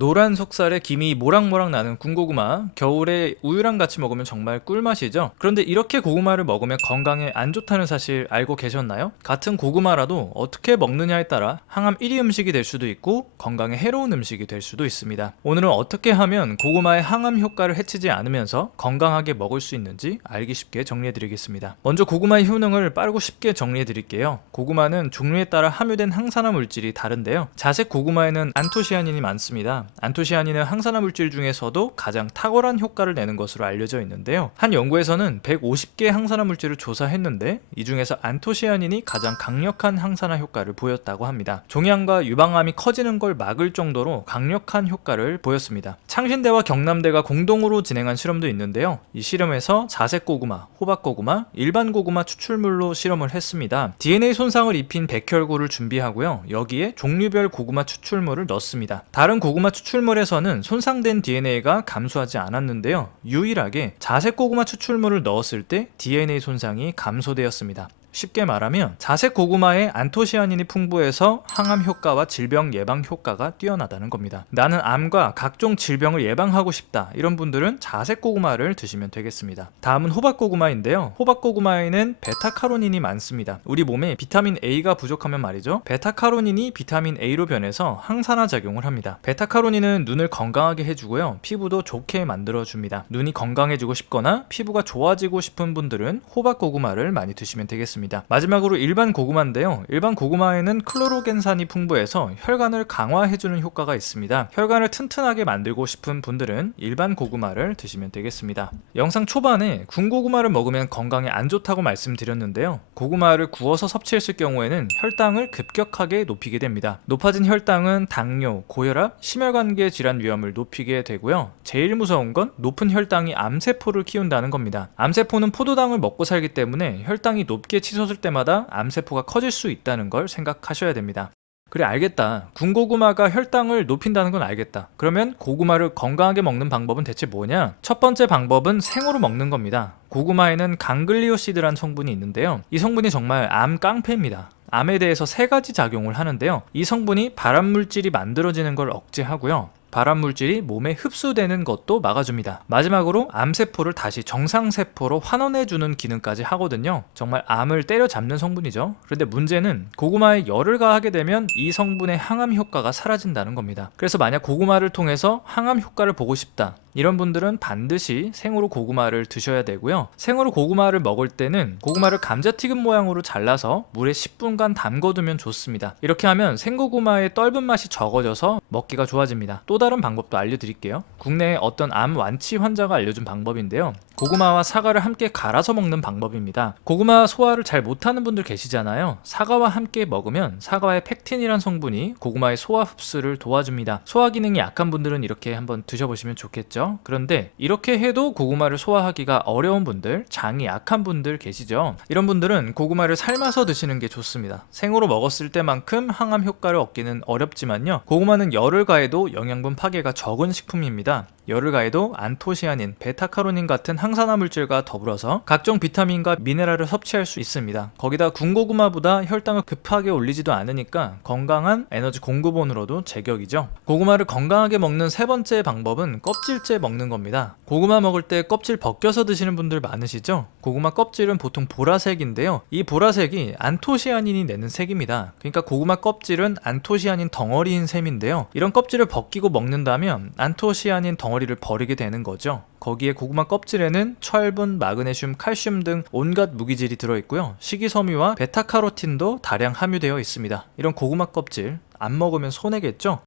노란 속살에 김이 모락모락 나는 군고구마, 겨울에 우유랑 같이 먹으면 정말 꿀맛이죠. 그런데 이렇게 고구마를 먹으면 건강에 안 좋다는 사실 알고 계셨나요? 같은 고구마라도 어떻게 먹느냐에 따라 항암 1위 음식이 될 수도 있고 건강에 해로운 음식이 될 수도 있습니다. 오늘은 어떻게 하면 고구마의 항암 효과를 해치지 않으면서 건강하게 먹을 수 있는지 알기 쉽게 정리해드리겠습니다. 먼저 고구마의 효능을 빠르고 쉽게 정리해드릴게요. 고구마는 종류에 따라 함유된 항산화 물질이 다른데요. 자색 고구마에는 안토시아닌이 많습니다. 안토시아닌은 항산화 물질 중에서도 가장 탁월한 효과를 내는 것으로 알려져 있는데요. 한 연구에서는 150개의 항산화 물질을 조사했는데 이 중에서 안토시아닌이 가장 강력한 항산화 효과를 보였다고 합니다. 종양과 유방암이 커지는 걸 막을 정도로 강력한 효과를 보였습니다. 창신대와 경남대가 공동으로 진행한 실험도 있는데요. 이 실험에서 자색 고구마, 호박 고구마, 일반 고구마 추출물로 실험을 했습니다. DNA 손상을 입힌 백혈구를 준비하고요. 여기에 종류별 고구마 추출물을 넣습니다. 다른 고구마 추출물에서는 손상된 DNA가 감소하지 않았는데요. 유일하게 자색 고구마 추출물을 넣었을 때 DNA 손상이 감소되었습니다. 쉽게 말하면 자색 고구마에 안토시아닌이 풍부해서 항암 효과와 질병 예방 효과가 뛰어나다는 겁니다. 나는 암과 각종 질병을 예방하고 싶다, 이런 분들은 자색 고구마를 드시면 되겠습니다. 다음은 호박 고구마인데요. 호박 고구마에는 베타카로닌이 많습니다. 우리 몸에 비타민 A가 부족하면 말이죠, 베타카로닌이 비타민 A로 변해서 항산화 작용을 합니다. 베타카로닌은 눈을 건강하게 해주고요, 피부도 좋게 만들어줍니다. 눈이 건강해지고 싶거나 피부가 좋아지고 싶은 분들은 호박 고구마를 많이 드시면 되겠습니다. 마지막으로 일반 고구마인데요. 일반 고구마에는 클로로겐산이 풍부해서 혈관을 강화해주는 효과가 있습니다. 혈관을 튼튼하게 만들고 싶은 분들은 일반 고구마를 드시면 되겠습니다. 영상 초반에 군고구마를 먹으면 건강에 안 좋다고 말씀드렸는데요. 고구마를 구워서 섭취했을 경우에는 혈당을 급격하게 높이게 됩니다. 높아진 혈당은 당뇨, 고혈압, 심혈관계 질환 위험을 높이게 되고요. 제일 무서운 건 높은 혈당이 암세포를 키운다는 겁니다. 암세포는 포도당을 먹고 살기 때문에 혈당이 높게 치솟을 때마다 암세포가 커질 수 있다는 걸 생각하셔야 됩니다. 그래, 알겠다. 군고구마가 혈당을 높인다는 건 알겠다. 그러면 고구마를 건강하게 먹는 방법은 대체 뭐냐? 첫 번째 방법은 생으로 먹는 겁니다. 고구마에는 강글리오시드란 성분이 있는데요. 이 성분이 정말 암 깡패입니다. 암에 대해서 3가지 작용을 하는데요. 이 성분이 발암물질이 만들어지는 걸 억제하고요, 발암물질이 몸에 흡수되는 것도 막아줍니다. 마지막으로 암세포를 다시 정상세포로 환원해주는 기능까지 하거든요. 정말 암을 때려잡는 성분이죠. 그런데 문제는 고구마에 열을 가하게 되면 이 성분의 항암 효과가 사라진다는 겁니다. 그래서 만약 고구마를 통해서 항암 효과를 보고 싶다, 이런 분들은 반드시 생으로 고구마를 드셔야 되고요. 생으로 고구마를 먹을 때는 고구마를 감자튀김 모양으로 잘라서 물에 10분간 담궈두면 좋습니다. 이렇게 하면 생고구마의 떫은 맛이 적어져서 먹기가 좋아집니다. 또 다른 방법도 알려드릴게요. 국내에 어떤 암 완치 환자가 알려준 방법인데요. 고구마와 사과를 함께 갈아서 먹는 방법입니다. 고구마 소화를 잘 못하는 분들 계시잖아요. 사과와 함께 먹으면 사과의 펙틴이란 성분이 고구마의 소화 흡수를 도와줍니다. 소화 기능이 약한 분들은 이렇게 한번 드셔보시면 좋겠죠. 그런데 이렇게 해도 고구마를 소화하기가 어려운 분들, 장이 약한 분들 계시죠. 이런 분들은 고구마를 삶아서 드시는 게 좋습니다. 생으로 먹었을 때만큼 항암 효과를 얻기는 어렵지만요, 고구마는 열을 가해도 영양분 파괴가 적은 식품입니다. 열을 가해도 안토시아닌, 베타카로닌 같은 항산화 물질과 더불어서 각종 비타민과 미네랄을 섭취할 수 있습니다. 거기다 군고구마보다 혈당을 급하게 올리지도 않으니까 건강한 에너지 공급원으로도 제격이죠. 고구마를 건강하게 먹는 3번째 방법은 껍질째 먹는 겁니다. 고구마 먹을 때 껍질 벗겨서 드시는 분들 많으시죠? 고구마 껍질은 보통 보라색인데요. 이 보라색이 안토시아닌이 내는 색입니다. 그러니까 고구마 껍질은 안토시아닌 덩어리인 셈인데요. 이런 껍질을 벗기고 먹는다면 안토시아닌 덩어리를 버리게 되는 거죠. 거기에 고구마 껍질에는 철분, 마그네슘, 칼슘 등 온갖 무기질이 들어있고요. 식이섬유와 베타카로틴도 다량 함유되어 있습니다. 이런 고구마 껍질 안 먹으면 손해겠죠?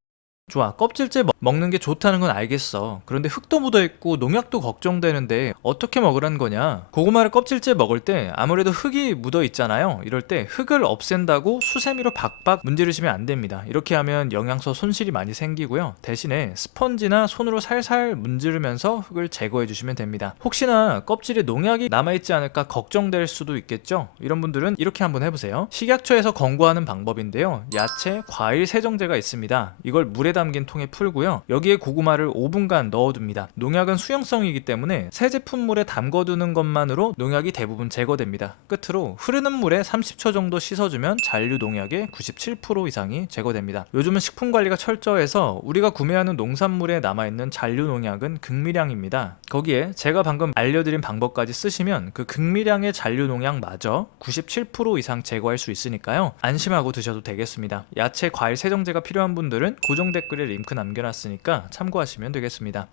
좋아, 껍질째 먹는 게 좋다는 건 알겠어. 그런데 흙도 묻어있고 농약도 걱정되는데 어떻게 먹으란 거냐? 고구마를 껍질째 먹을 때 아무래도 흙이 묻어있잖아요. 이럴 때 흙을 없앤다고 수세미로 박박 문지르시면 안 됩니다. 이렇게 하면 영양소 손실이 많이 생기고요. 대신에 스펀지나 손으로 살살 문지르면서 흙을 제거해 주시면 됩니다. 혹시나 껍질에 농약이 남아있지 않을까 걱정될 수도 있겠죠? 이런 분들은 이렇게 한번 해보세요. 식약처에서 권고하는 방법인데요. 야채, 과일 세정제가 있습니다. 이걸 물에 물에 담긴 통에 풀고요. 여기에 고구마를 5분간 넣어둡니다. 농약은 수용성이기 때문에 새 제품물에 담궈두는 것만으로 농약이 대부분 제거됩니다. 끝으로 흐르는 물에 30초 정도 씻어주면 잔류 농약의 97% 이상이 제거됩니다. 요즘은 식품관리가 철저해서 우리가 구매하는 농산물에 남아있는 잔류 농약은 극미량입니다. 거기에 제가 방금 알려드린 방법까지 쓰시면 그 극미량의 잔류 농약마저 97% 이상 제거할 수 있으니까요. 안심하고 드셔도 되겠습니다. 야채, 과일 세정제가 필요한 분들은 고정 댓글에 링크 남겨놨으니까 참고하시면 되겠습니다.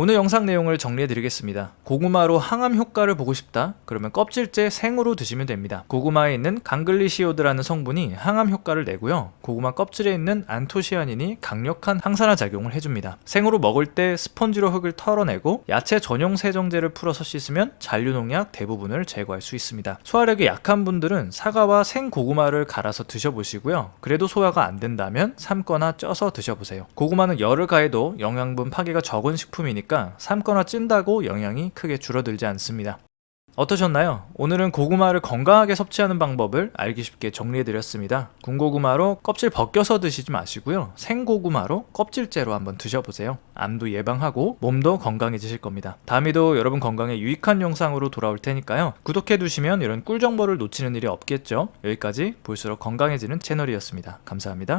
오늘 영상 내용을 정리해드리겠습니다. 고구마로 항암 효과를 보고 싶다? 그러면 껍질째 생으로 드시면 됩니다. 고구마에 있는 강글리시오드라는 성분이 항암 효과를 내고요. 고구마 껍질에 있는 안토시아닌이 강력한 항산화 작용을 해줍니다. 생으로 먹을 때 스펀지로 흙을 털어내고 야채 전용 세정제를 풀어서 씻으면 잔류농약 대부분을 제거할 수 있습니다. 소화력이 약한 분들은 사과와 생 고구마를 갈아서 드셔보시고요. 그래도 소화가 안 된다면 삶거나 쪄서 드셔보세요. 고구마는 열을 가해도 영양분 파괴가 적은 식품이니까 삶거나 찐다고 영양이 크게 줄어들지 않습니다. 어떠셨나요? 오늘은 고구마를 건강하게 섭취하는 방법을 알기 쉽게 정리해드렸습니다. 군고구마로 껍질 벗겨서 드시지 마시고요. 생고구마로 껍질째로 한번 드셔보세요. 암도 예방하고 몸도 건강해지실 겁니다. 다음에도 여러분 건강에 유익한 영상으로 돌아올 테니까요. 구독해두시면 이런 꿀 정보를 놓치는 일이 없겠죠. 여기까지 볼수록 건강해지는 채널이었습니다. 감사합니다.